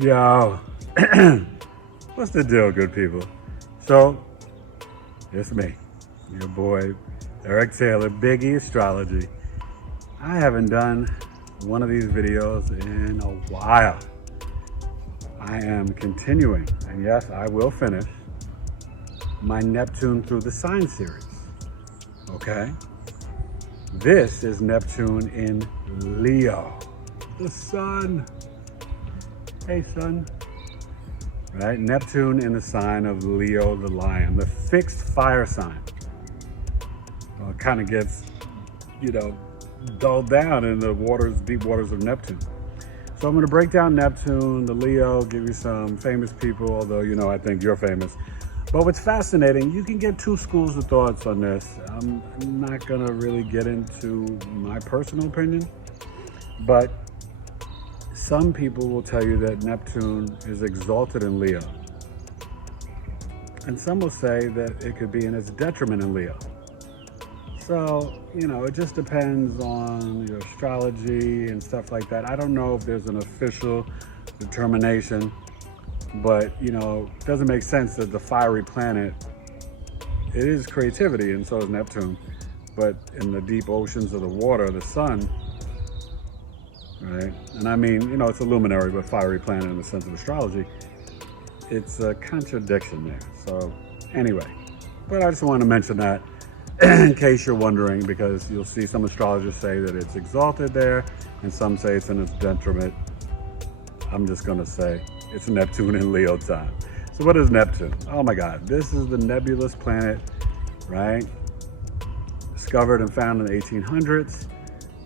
Yo, what's the deal, good people? So, it's me, your boy, Eric Taylor, BigEAstrology. I haven't done one of these videos in a while. I am continuing, and yes, I will finish my Neptune through the sign series. Okay? This is Neptune in Leo, the sun. Hey, son. Right? Neptune in the sign of Leo the lion, the fixed fire sign. Well, it kind of gets, dulled down in the deep waters of Neptune. So I'm going to break down Neptune, the Leo, give you some famous people, although, I think you're famous. But what's fascinating, you can get two schools of thoughts on this. I'm not going to really get into my personal opinion, but some people will tell you that Neptune is exalted in Leo. And some will say that it could be in its detriment in Leo. So, it just depends on your astrology and stuff like that. I don't know if there's an official determination, but, it doesn't make sense that the fiery planet, it is creativity, and so is Neptune. But in the deep oceans of the water, the sun, right? And I mean, it's a luminary, but fiery planet in the sense of astrology. It's a contradiction there. So anyway, but I just want to mention that in case you're wondering, because you'll see some astrologers say that it's exalted there, and some say it's in its detriment. I'm just going to say it's Neptune in Leo time. So what is Neptune? Oh my God, this is the nebulous planet, right? Discovered and found in the 1800s.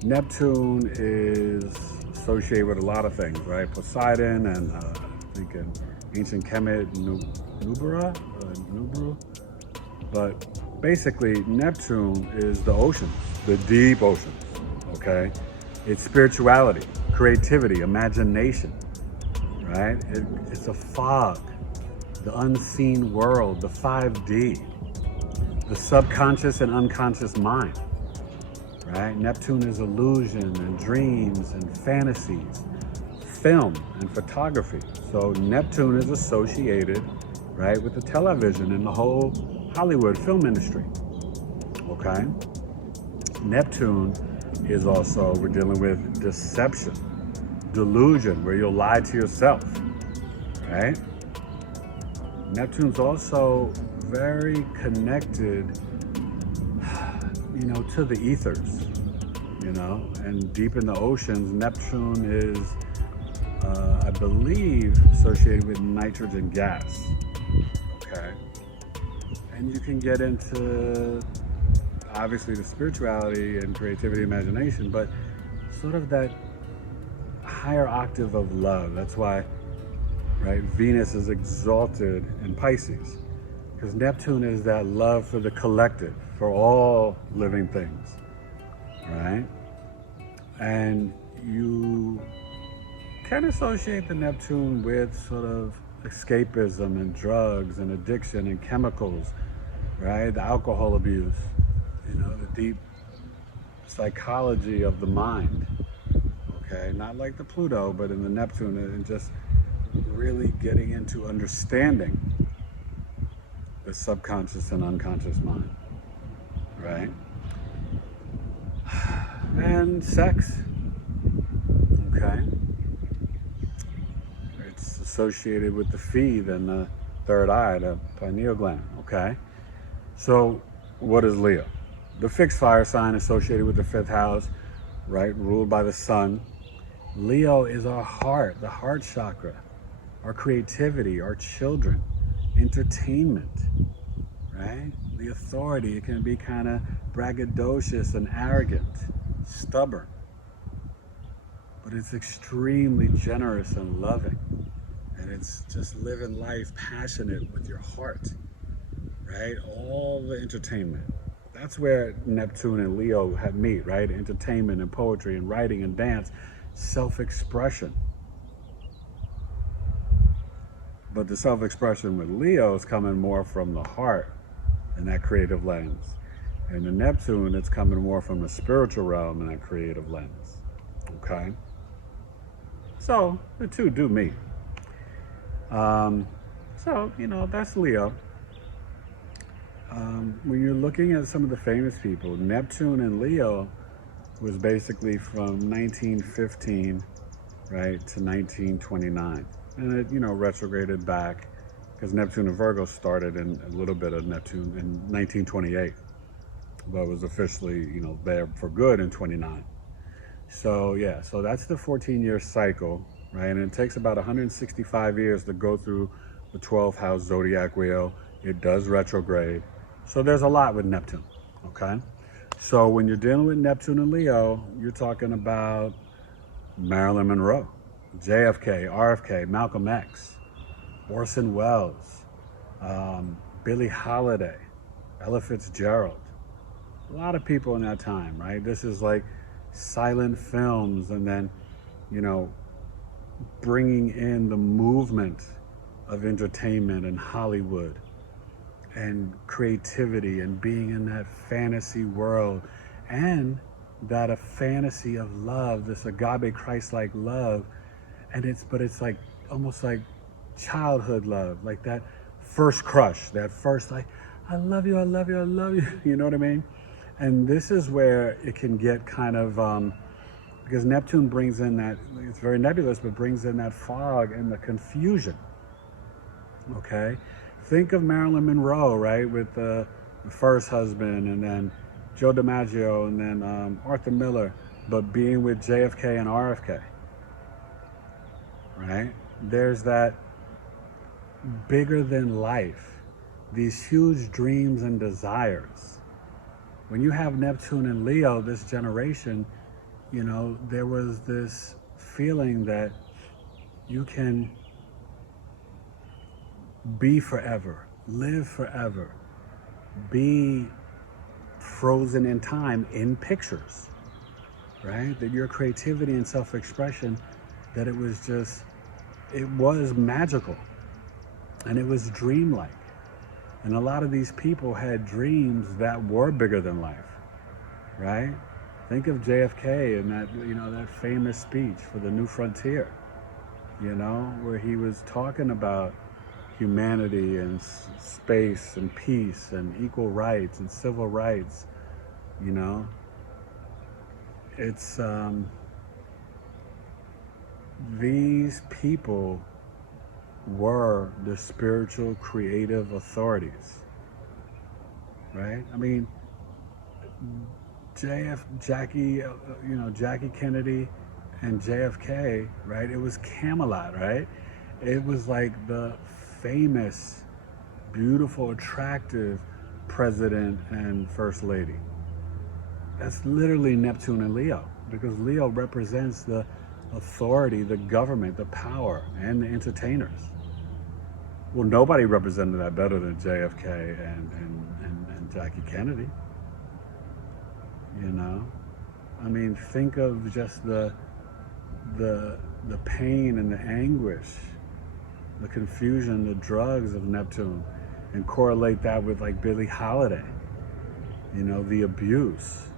Neptune is associated with a lot of things, right? Poseidon and I think in ancient Kemet, Nubru. But basically, Neptune is the oceans, the deep oceans, okay? It's spirituality, creativity, imagination, right? It's a fog, the unseen world, the 5D, the subconscious and unconscious mind. Right? Neptune is illusion and dreams and fantasies, film and photography. So Neptune is associated, right, with the television and the whole Hollywood film industry. Okay? Neptune is also, we're dealing with deception, delusion, where you'll lie to yourself, right? Neptune's also very connected to the ethers, and deep in the oceans, Neptune is, I believe, associated with nitrogen gas, okay? And you can get into, obviously, the spirituality and creativity, imagination, but sort of that higher octave of love. That's why, right, Venus is exalted in Pisces, because Neptune is that love for the collective, for all living things, right? And you can associate the Neptune with sort of escapism and drugs and addiction and chemicals, right? The alcohol abuse, the deep psychology of the mind, okay? Not like the Pluto, but in the Neptune, and just really getting into understanding the subconscious and unconscious mind, right? And sex, okay? It's associated with the feed and the third eye, the pineal gland, okay? So what is Leo? The fixed fire sign associated with the fifth house, right? Ruled by the sun. Leo is our heart, the heart chakra, our creativity, our children, entertainment, right? The authority. It can be kind of braggadocious and arrogant, stubborn, but it's extremely generous and loving, and it's just living life passionate with your heart, right? All the entertainment. That's where Neptune and Leo meet, right? Entertainment and poetry and writing and dance, self-expression. But the self-expression with Leo is coming more from the heart and that creative lens. And the Neptune, it's coming more from the spiritual realm and that creative lens. Okay? So the two do meet. So, that's Leo. When you're looking at some of the famous people, Neptune and Leo was basically from 1915, right, to 1929. And it, retrograded back because Neptune and Virgo started in a little bit of Neptune in 1928, but was officially, there for good in 29. So, yeah, so that's the 14-year cycle, right? And it takes about 165 years to go through the 12th house zodiac wheel. It does retrograde. So there's a lot with Neptune, okay? So when you're dealing with Neptune and Leo, you're talking about Marilyn Monroe, JFK, RFK, Malcolm X, Orson Welles, Billie Holiday, Ella Fitzgerald. A lot of people in that time, right? This is like silent films, and then, you know, bringing in the movement of entertainment and Hollywood and creativity and being in that fantasy world, and that a fantasy of love, this agape Christ-like love. And it's like almost like childhood love, like that first crush, that first like, I love you, I love you, I love you. You know what I mean? And this is where it can get kind of because Neptune brings in that, it's very nebulous, but brings in that fog and the confusion. Okay, think of Marilyn Monroe, right, with the first husband, and then Joe DiMaggio, and then Arthur Miller, but being with JFK and RFK, right? There's that bigger than life, these huge dreams and desires. When you have Neptune and Leo, this generation, you know, there was this feeling that you can be forever, live forever, be frozen in time in pictures, right? That your creativity and self-expression, that it was magical and it was dreamlike. And a lot of these people had dreams that were bigger than life, right? Think of JFK and that, you know, that famous speech for the New Frontier, you know, where he was talking about humanity and space and peace and equal rights and civil rights. You know, it's these people were the spiritual creative authorities, right? I mean, Jackie Kennedy and JFK, right? It was Camelot, right? It was like the famous, beautiful, attractive president and first lady. That's literally Neptune and Leo, because Leo represents the authority, the government, the power, and the entertainers. Well, nobody represented that better than JFK and Jackie Kennedy. You know, I mean, think of just the pain and the anguish, the confusion, the drugs of Neptune, and correlate that with like Billie Holiday. You know, the abuse,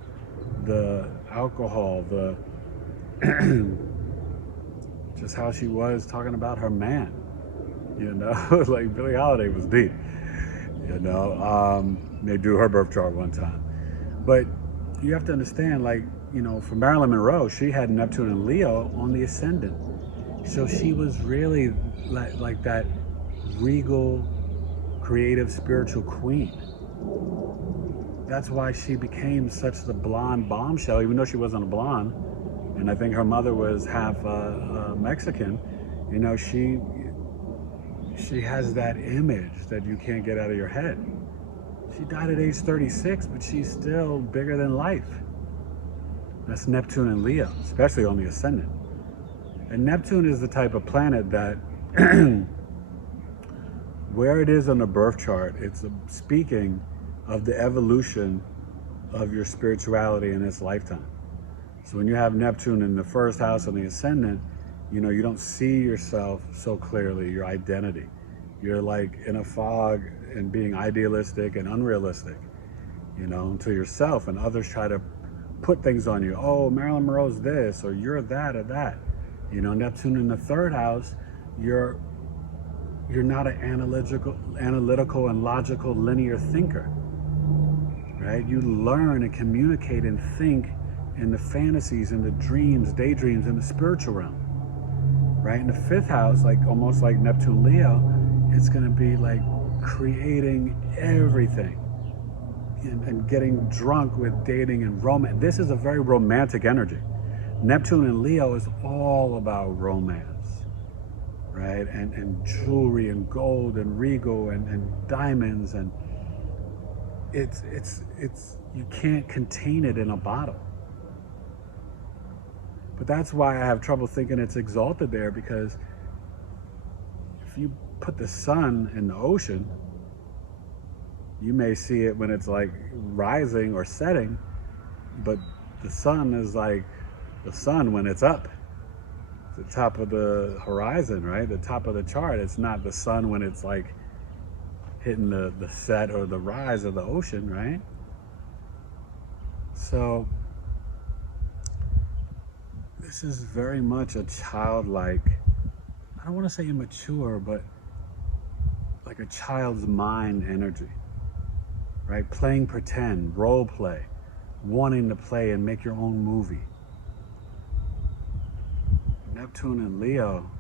the alcohol, the just how she was talking about her man. You know, like Billie Holiday was deep. You know, they do her birth chart one time, but you have to understand, like, you know, for Marilyn Monroe, she had Neptune and Leo on the ascendant. So she was really like that regal, creative, spiritual queen. That's why she became such the blonde bombshell, even though she wasn't a blonde. And I think her mother was half Mexican. You know, she has that image that you can't get out of your head. She died at age 36, but she's still bigger than life. That's Neptune and Leo, especially on the ascendant. And Neptune is the type of planet that, where it is on the birth chart, it's speaking of the evolution of your spirituality in this lifetime. So when you have Neptune in the first house on the ascendant, you know, you don't see yourself so clearly, your identity. You're like in a fog and being idealistic and unrealistic, you know, to yourself, and others try to put things on you. Oh, Marilyn Monroe's this, or you're that or that. You know, Neptune in the third house, you're you're not an analytical and logical linear thinker, right? You learn and communicate and think in the fantasies and the dreams, daydreams, in the spiritual realm, right? In the fifth house, like almost like Neptune Leo, it's going to be like creating everything and getting drunk with dating and romance. This is a very romantic energy. Neptune in Leo is all about romance, right? And jewelry and gold and regal and diamonds, and it's you can't contain it in a bottle. But that's why I have trouble thinking it's exalted there, because if you put the sun in the ocean, you may see it when it's like rising or setting, but the sun is like the sun when it's up, the top of the horizon, right? The top of the chart. It's not the sun when it's like hitting the set or the rise of the ocean, right? So this is very much a childlike, I don't want to say immature, but like a child's mind energy, right? Playing pretend, role play, wanting to play and make your own movie. Neptune and Leo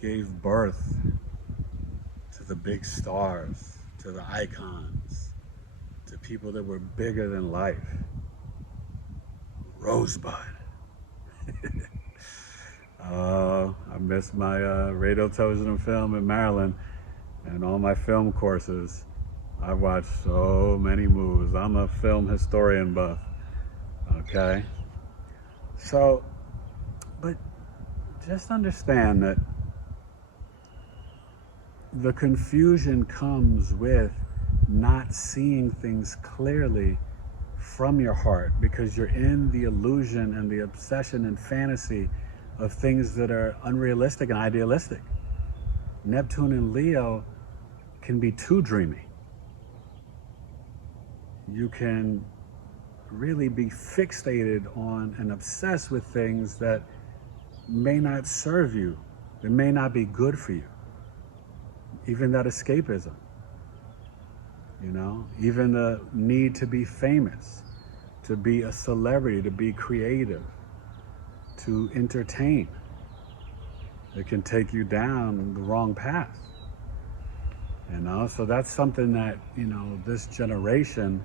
gave birth to the big stars, to the icons, to people that were bigger than life. Rosebud. I missed my radio, television, and film in Maryland, and all my film courses. I watched so many movies. I'm a film historian buff. Okay? So, but just understand that the confusion comes with not seeing things clearly from your heart, because you're in the illusion and the obsession and fantasy of things that are unrealistic and idealistic. Neptune in Leo can be too dreamy. You can really be fixated on and obsessed with things that may not serve you, that may not be good for you. Even that escapism, you know, even the need to be famous, to be a celebrity, to be creative, to entertain. It can take you down the wrong path, you know. So that's something that, you know, this generation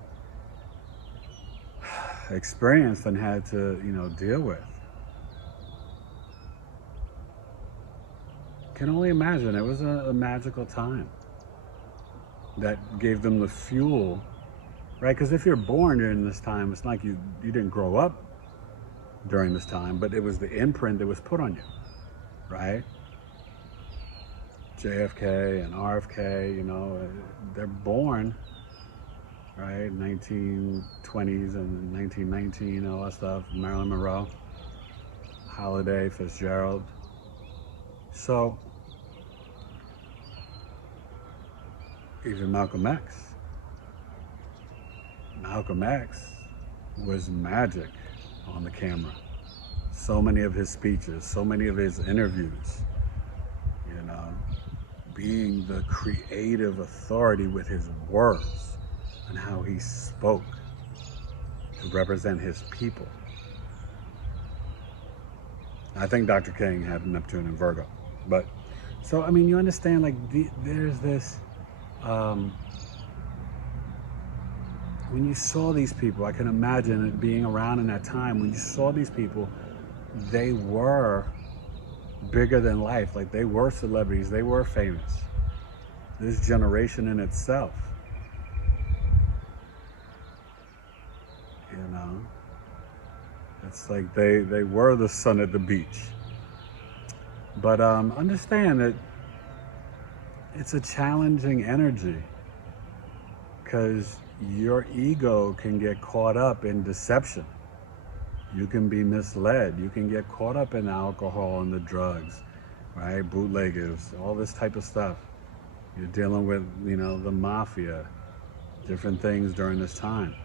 experienced and had to, you know, deal with. Can only imagine. It was a magical time that gave them the fuel, right? Because if you're born during this time, it's like you didn't grow up during this time, but it was the imprint that was put on you, right? JFK and RFK, you know, they're born, right? 1920s and 1919, all that stuff. Marilyn Monroe, Holiday, Fitzgerald. So, even Malcolm X. Malcolm X was magic on the camera. So many of his speeches, so many of his interviews, you know, being the creative authority with his words and how he spoke to represent his people. I think Dr. King had Neptune and Virgo. But, so, I mean, you understand, like, there's this, when you saw these people, I can imagine it being around in that time, when you saw these people, they were bigger than life. Like, they were celebrities, they were famous. This generation in itself, you know, it's like they were the sun at the beach. But understand that it's a challenging energy, because your ego can get caught up in deception. You can be misled. You can get caught up in alcohol and the drugs, right? Bootleggers, all this type of stuff. You're dealing with, you know, the mafia, different things during this time.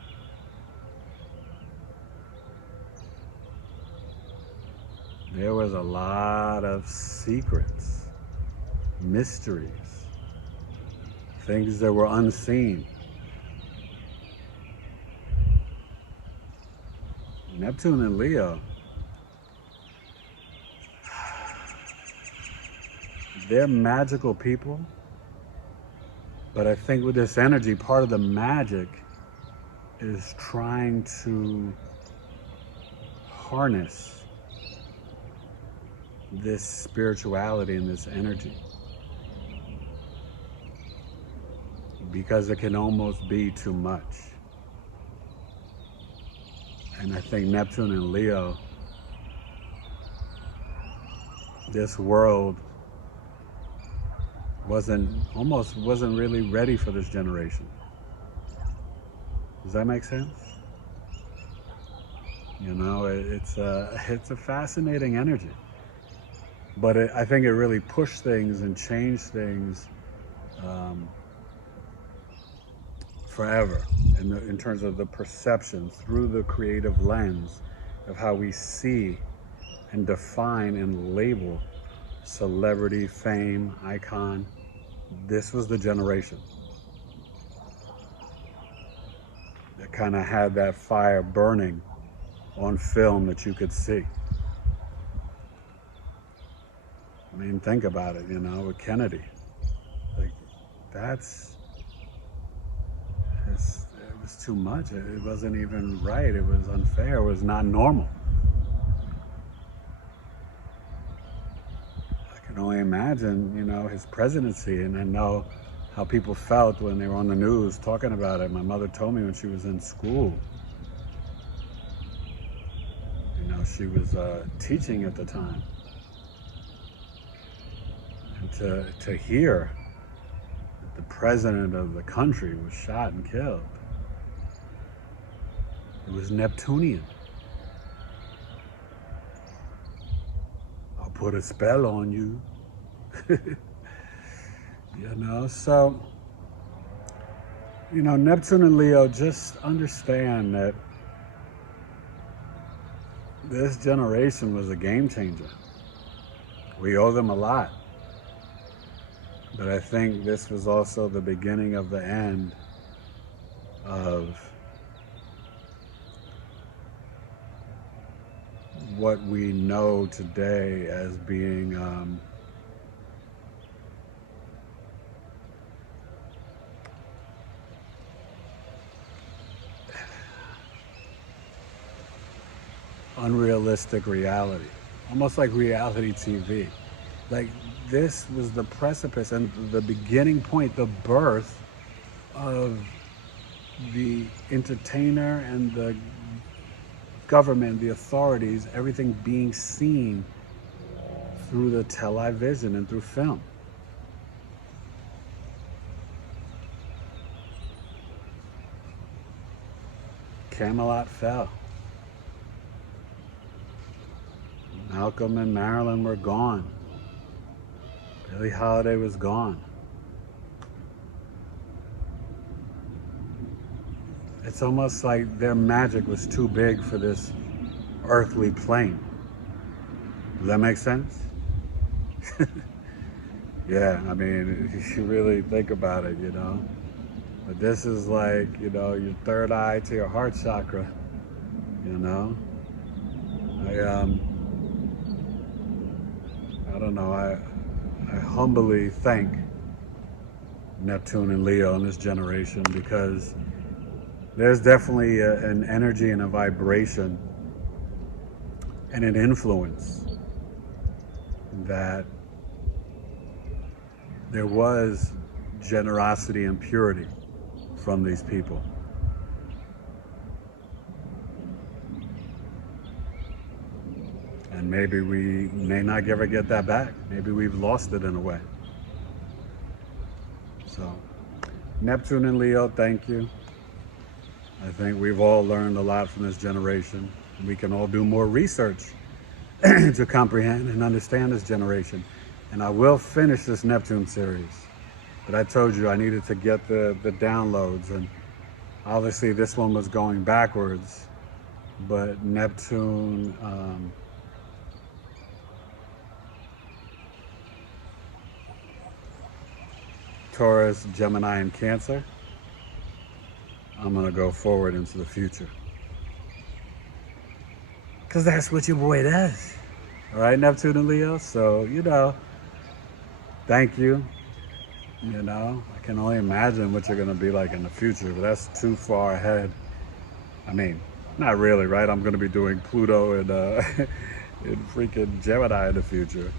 There was a lot of secrets mysteries, things that were unseen. Neptune and Leo, they're magical people, but I think with this energy, part of the magic is trying to harness this spirituality and this energy, because it can almost be too much. And I think Neptune and Leo, this world almost wasn't really ready for this generation. Does that make sense? You know, it's a fascinating energy, but I think it really pushed things and changed things forever in terms of the perception through the creative lens of how we see and define and label celebrity, fame, icon. This was the generation that kind of had that fire burning on film that you could see. I mean, think about it, you know, with Kennedy. Like, it was too much. It wasn't even right. It was unfair. It was not normal. I can only imagine, you know, his presidency, and I know how people felt when they were on the news talking about it. My mother told me when she was in school, you know, she was teaching at the time, and to hear that the president of the country was shot and killed, it was Neptunian. I'll put a spell on you. You know, so, you know, Neptune and Leo, just understand that this generation was a game changer. We owe them a lot. But I think this was also the beginning of the end of what we know today as being unrealistic reality, almost like reality TV. Like, this was the precipice and the beginning point, the birth of the entertainer and the government, the authorities, everything being seen through the television and through film. Camelot fell. Malcolm and Marilyn were gone. Billie Holiday was gone. It's almost like their magic was too big for this earthly plane. Does that make sense? Yeah, I mean, if you really think about it, you know. But this is like, you know, your third eye to your heart chakra, you know. I don't know, I humbly thank Neptune and Leo in this generation, because there's definitely an energy and a vibration and an influence that there was generosity and purity from these people. And maybe we may not ever get that back. Maybe we've lost it in a way. So, Neptune and Leo, thank you. I think we've all learned a lot from this generation. We can all do more research to comprehend and understand this generation. And I will finish this Neptune series. But I told you I needed to get the downloads. And obviously this one was going backwards. But Neptune, Taurus, Gemini, and Cancer, I'm going to go forward into the future. Because that's what your boy does. All right, Neptune and Leo. So, thank you. I can only imagine what you're going to be like in the future, but that's too far ahead. I mean, not really, right? I'm going to be doing Pluto and in freaking Gemini in the future.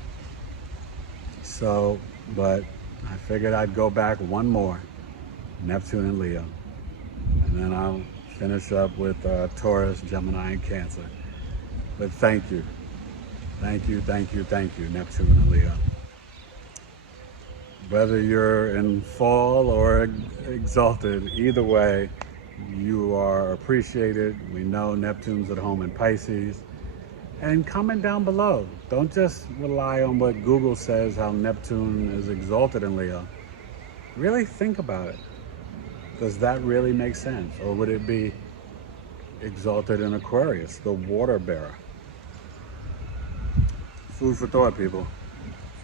So, but I figured I'd go back one more, Neptune and Leo. And then I'll finish up with Taurus, Gemini, and Cancer. But thank you. Thank you, thank you, thank you, Neptune and Leo. Whether you're in fall or exalted, either way, you are appreciated. We know Neptune's at home in Pisces. And comment down below. Don't just rely on what Google says, how Neptune is exalted in Leo. Really think about it. Does that really make sense? Or would it be exalted in Aquarius, the water bearer? Food for thought, people.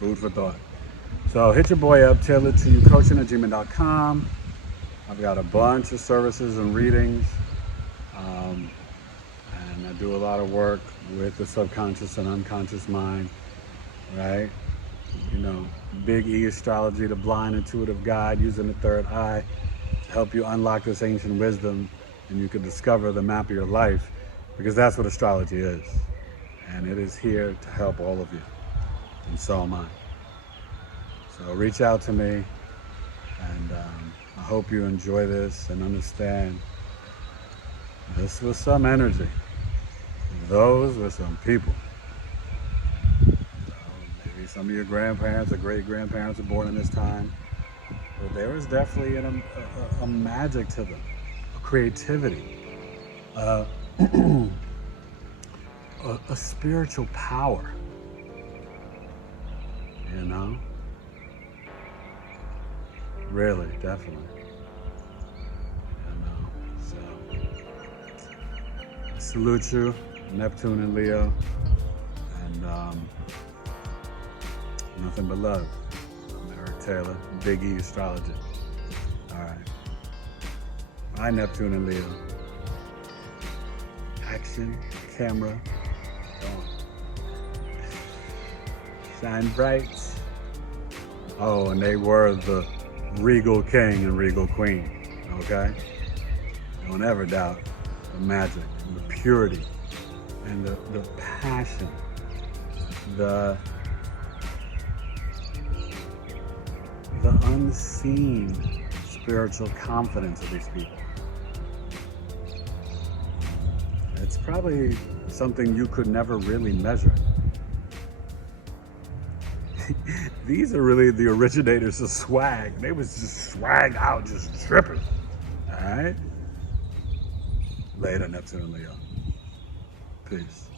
Food for thought. So hit your boy up, tailoredtoyoucoaching@gmail.com. I've got a bunch of services and readings. And I do a lot of work with the subconscious and unconscious mind, right? BigEAstrology, the blind intuitive guide using the third eye to help you unlock this ancient wisdom, and you can discover the map of your life, because that's what astrology is. And it is here to help all of you, and so am I. So reach out to me, and I hope you enjoy this and understand this was some energy. Those were some people. Maybe some of your grandparents or great-grandparents were born in this time, but there was definitely a magic to them, a creativity, a spiritual power, Really, definitely. So I salute you, Neptune and Leo, and nothing but love. I'm Eric Taylor, BigEAstrology. All right. Bye, Neptune and Leo. Action, camera, on. Shine bright. Oh, and they were the regal king and regal queen, okay? Don't ever doubt the magic and the purity and the passion, the unseen spiritual confidence of these people. It's probably something you could never really measure. These are really the originators of swag. They was just swagged out, just tripping. All right? Later, Neptune and Leo. Peace.